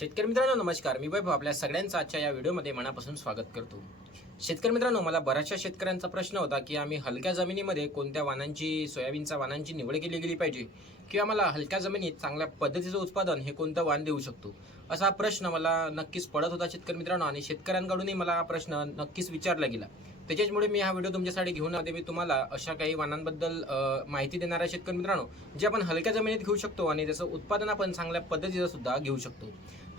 शेतकरी मित्रांनो नमस्कार. मी वैभव आपल्या सगळ्यांचं आजच्या या व्हिडिओमध्ये मनापासून स्वागत करतो. शेतकरी मित्रांनो मला बऱ्याचशा शेतकऱ्यांचा प्रश्न होता की आम्ही हलक्या जमिनीमध्ये कोणत्या वाणांची सोयाबीनच्या वाणांची निवड केली गेली पाहिजे? किंवा मला हलक्या जमिनीत चांगल्या पद्धतीचं उत्पादन हे कोणतं वाण देऊ शकतो? असा हा प्रश्न मला नक्कीच पडत होता शेतकरी मित्रांनो आणि शेतकऱ्यांकडूनही मला हा प्रश्न नक्कीच विचारला गेला. त्याच्याचमुळे मी हा व्हिडिओ तुमच्यासाठी घेऊन आले मी तुम्हाला अशा काही वाणांबद्दल माहिती देणाऱ्या शेतकरी मित्रांनो जे आपण हलक्या जमिनीत घेऊ शकतो आणि त्याचं उत्पादन आपण चांगल्या पद्धतीचं सुद्धा घेऊ शकतो.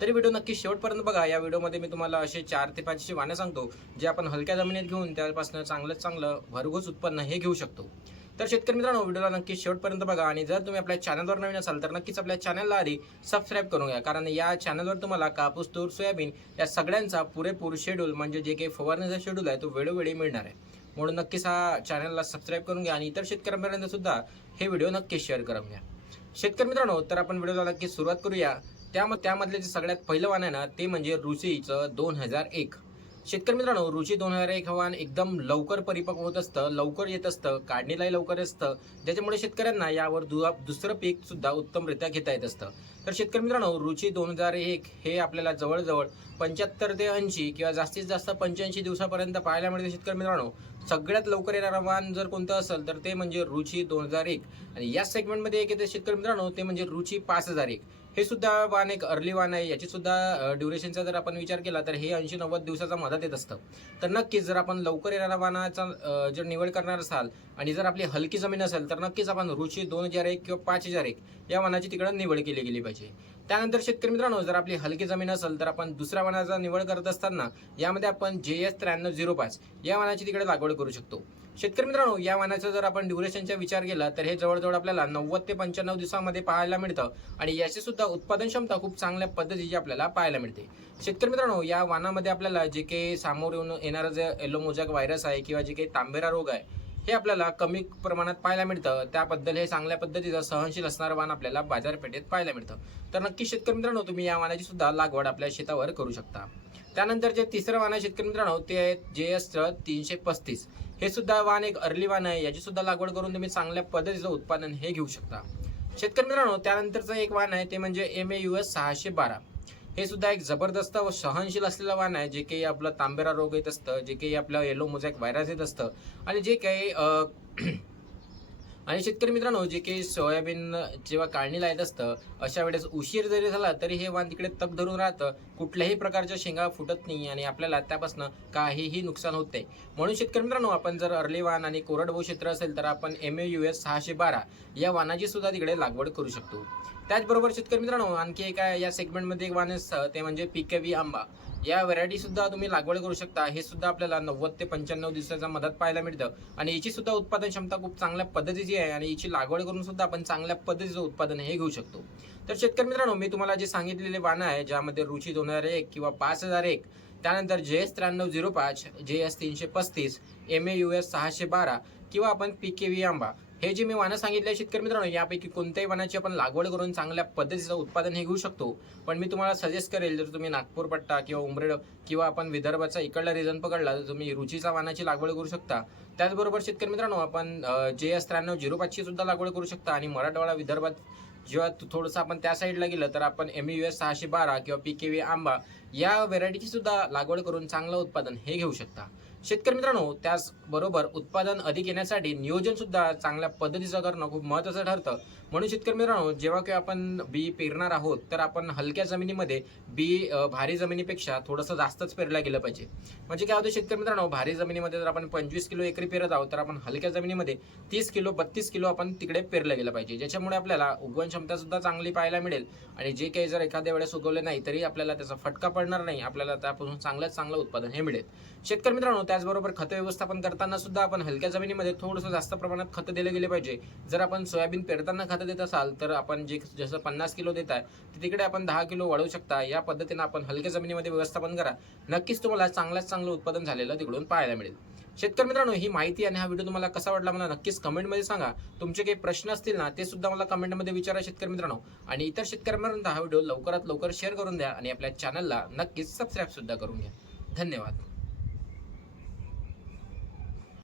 तरी व्हिडिओ नक्की शेवटपर्यंत बघा. या व्हिडिओमध्ये मी तुम्हाला असे चार ते पाचशे अशी वाणे सांगतो जे आपण हलक्या जमिनीत घेऊन त्यापासून चांगलं चांगलं भरघोस उत्पन्न हे घेऊ शकतो. तर शेतकरी मित्रांनो व्हिडिओला नक्की शेवटपर्यंत बघा आणि जर तुम्ही आपल्या चॅनलवर नवीन असाल तर नक्कीच आपल्या चॅनलला आधी सबस्क्राईब करून घ्या. कारण या चॅनलवर तुम्हाला कापूस तूर सोयाबीन या सगळ्यांचा पुरेपूर शेड्यूल म्हणजे जे काही फवारणीचा शेड्यूल आहे तो वेळोवेळी मिळणार आहे. म्हणून नक्कीच हा चॅनलला सबस्क्राईब करून घ्या आणि इतर शेतकऱ्यांपर्यंत सुद्धा हे व्हिडिओ नक्कीच शेअर करून घ्या. शेतकरी मित्रांनो तर आपण व्हिडिओला नक्की सुरुवात करूया. त्याम त्यामधले जे सगळ्यात पहिलं वाण आहे ना ते म्हणजे रुसीचं दोन हजार एक. शेतकरी मित्रांनो रुची दोन हजार एक हवान एकदम लवकर परिपक्व होत असतं लवकर येत असतं काढणीलाही लवकर असतं. ज्याच्यामुळे शेतकऱ्यांना यावर दु दुसरं पीक सुद्धा उत्तमरित्या घेता येत असतं. तर शेतकरी मित्रांनो रुची दोन हजार एक हे आपल्याला जवळजवळ पंच्याहत्तर ते ऐंशी किंवा जास्तीत जास्त पंच्याऐंशी दिवसापर्यंत पाहायला मिळते शेतकरी मित्रांनो सगळ्यात लवकर येणारं हवामान जर कोणतं असेल तर ते म्हणजे रुची दोन हजार एक. आणि या सेगमेंटमध्ये एक येते शेतकरी मित्रांनो ते म्हणजे रुची पाच हजार एक. हे सुद्धा वाण एक अर्ली वाण आहे. याची सुद्धा ड्युरेशनचा जर आपण विचार केला तर हे ऐंशी नव्वद दिवसाचा मदत येत असतं. तर नक्कीच जर आपण लवकर येणाऱ्या वाणाचा जर निवड करणार असाल आणि जर आपली हलकी जमीन असेल तर नक्कीच आपण रुची दोन हजार एक किंवा पाच हजार एक या वाणाची तिकडं निवड केली गेली पाहिजे. त्यानंतर शेतकरी मित्रांनो जर आपली हलकी जमीन असेल तर आपण दुसऱ्या वाणाचा निवड करत असताना यामध्ये आपण जे एस त्र्याण्णव झिरो पाच या वाणाची तिकडे लागवड करू शकतो. शेतकरी मित्रांनो या वाणाचा जर आपण ड्युरेशनचा विचार केला तर हे जवळजवळ आपल्याला नव्वद ते पंच्याण्णव दिवसामध्ये पाहायला मिळतं. आणि याची सुद्धा उत्पादन क्षमता खूप चांगल्या पद्धतीची आपल्याला पाहायला मिळते. शेतकरी मित्रांनो या वाहनामध्ये आपल्याला जे काही सामोर येऊन येणारं जे येलो मोजॅक व्हायरस आहे किंवा जे काही तांबेरा रोग आहे हे आपल्याला कमी प्रमाणात पाहायला मिळतं. त्याबद्दल हे चांगल्या पद्धतीचं सहनशील असणारं वाण आपल्याला बाजारपेठेत पाहायला मिळतं. तर नक्की शेतकरी मित्रांनो तुम्ही या वाणाची सुद्धा लागवड आपल्या शेतावर करू शकता. त्यानंतर जे तिसरं वाहन आहे शेतकरी मित्रांनो ते आहे जे एस तीनशे पस्तीस. हे सुद्धा वाण एक अर्ली वाहन आहे. याची सुद्धा लागवड करून तुम्ही चांगल्या पद्धतीचं उत्पादन हे घेऊ शकता. शेतकरी मित्रांनो त्यानंतरचं एक वाण आहे ते म्हणजे एम ए यू एस सहाशे बारा. हे सुद्धा एक जबरदस्त व सहनशील असलेलं वाहन आहे जे काही आपलं तांबेरा रोग येत असतं जे काही आपलं येलो मोझॅक व्हायरस येत असतं आणि जे काही आणि शेतकरी मित्रांनो जे काही सोयाबीन जेव्हा काढणीला येत असतं अशा वेळेस उशीर जरी झाला तरी हे वाण तिकडे तग धरून राहतं. कुठल्याही प्रकारच्या शेंगा फुटत नाही आणि आपल्याला त्यापासून काहीही नुकसान होत नाही. म्हणून शेतकरी मित्रांनो आपण जर अर्ली वाण आणि कोरडभाऊ क्षेत्र असेल तर आपण एम ए यू एस सहाशे बारा या वाणाची सुद्धा तिकडे लागवड करू शकतो. त्याचबरोबर शेतकरी मित्रांनो आणखी एका या सेगमेंटमध्ये एक वाण असतं ते म्हणजे पिकवी आंबा. या व्हरायटी सुद्धा तुम्ही लागवड करू शकता. हे सुद्धा आपल्याला नव्वद ते पंच्याण्णव दिवसाचा मदत पाहायला मिळतं. आणि याची सुद्धा उत्पादन क्षमता खूप चांगल्या पद्धतीची आहे आणि याची लागवड करून सुद्धा आपण चांगल्या पद्धतीचं उत्पादन हे घेऊ शकतो. तर शेतकरी मित्रांनो मी तुम्हाला जे सांगितलेले वाणं आहे ज्यामध्ये रुची दोन हजार एक किंवा पाच हजार एक त्यानंतर जे एस त्र्याण्णव झिरो पाच जे एस तीनशे पस्तीस एम ए यू एस सहाशे बारा किंवा आपण पी के व्ही आंबा हे जे मी वानं सांगितले शेतकरी मित्रांनो यापैकी कोणत्याही वनाची आपण लागवड करून चांगल्या पद्धतीचं उत्पादन हे घेऊ शकतो. पण मी तुम्हाला सजेस्ट करेल जर तुम्ही नागपूर पट्टा किंवा उमरेड किंवा आपण विदर्भाचा इकडला रिझन पकडला तर तुम्ही रुचीचा वानाची लागवड करू शकता. त्याचबरोबर शेतकरी मित्रांनो आपण जे एस त्र्याण्णव झिरो पाचची सुद्धा लागवड करू शकता आणि मराठवाडा विदर्भात जेव्हा थोडंसं आपण त्या साईडला गेलं तर आपण एम यू एस सहाशे बारा किंवा पी के व्ही आंबा या व्हेरायटीची सुद्धा लागवड करून चांगलं उत्पादन हे घेऊ शकता. शेतकरी मित्रांनो त्याचबरोबर उत्पादन अधिक येण्यासाठी नियोजन सुद्धा चांगल्या पद्धतीचं करणं खूप महत्त्वाचं ठरतं. म्हणून शेतकरी मित्रांनो जेव्हा की आपण बी पेरणार आहोत तर आपण हलक्या जमिनीमध्ये बी भारी जमिनीपेक्षा थोडंसं जास्तच पेरलं गेलं पाहिजे. म्हणजे काय होतं शेतकरी मित्रांनो भारी जमिनीमध्ये जर आपण पंचवीस किलो एकरी पेरत आहोत तर आपण हलक्या जमिनीमध्ये तीस किलो बत्तीस किलो आपण तिकडे पेरलं गेलं पाहिजे. ज्याच्यामुळे आपल्याला उगवण क्षमता सुद्धा चांगली पाहायला मिळेल. आणि जे काही जर एखाद्या वेळेस उगवले नाही तरी आपल्याला त्याचा फटका पडणार नाही. आपल्याला त्यापासून चांगल्यात चांगलं उत्पादन हे मिळेल. शेतकरी मित्रांनो त्याचबरोबर खत व्यवस्थापन करताना सुद्धा आपण हलक्या जमिनीमध्ये थोडंसं जास्त प्रमाणात खत दिले गेले पाहिजे. जर आपण सोयाबीन पेरताना खत देत असाल तर आपण जे जसं पन्नास किलो देत आहे ते तिकडे आपण दहा किलो वाढवू शकता. या पद्धतीनं आपण हलक्या जमिनीमध्ये व्यवस्थापन करा. नक्कीच तुम्हाला चांगल्यात चांगलं उत्पादन झालेलं तिकडून पाहायला मिळेल. शेतकरी मित्रांनो ही माहिती आणि हा व्हिडिओ तुम्हाला कसा वाटला मला नक्कीच कमेंटमध्ये सांगा. तुमचे काही प्रश्न असतील ना ते सुद्धा मला कमेंटमध्ये विचारा शेतकरी मित्रांनो. आणि इतर शेतकऱ्यांपर्यंत हा व्हिडिओ लवकरात लवकर शेअर करून द्या आणि आपल्या चॅनलला नक्कीच सबस्क्राईब सुद्धा करून घ्या. धन्यवाद.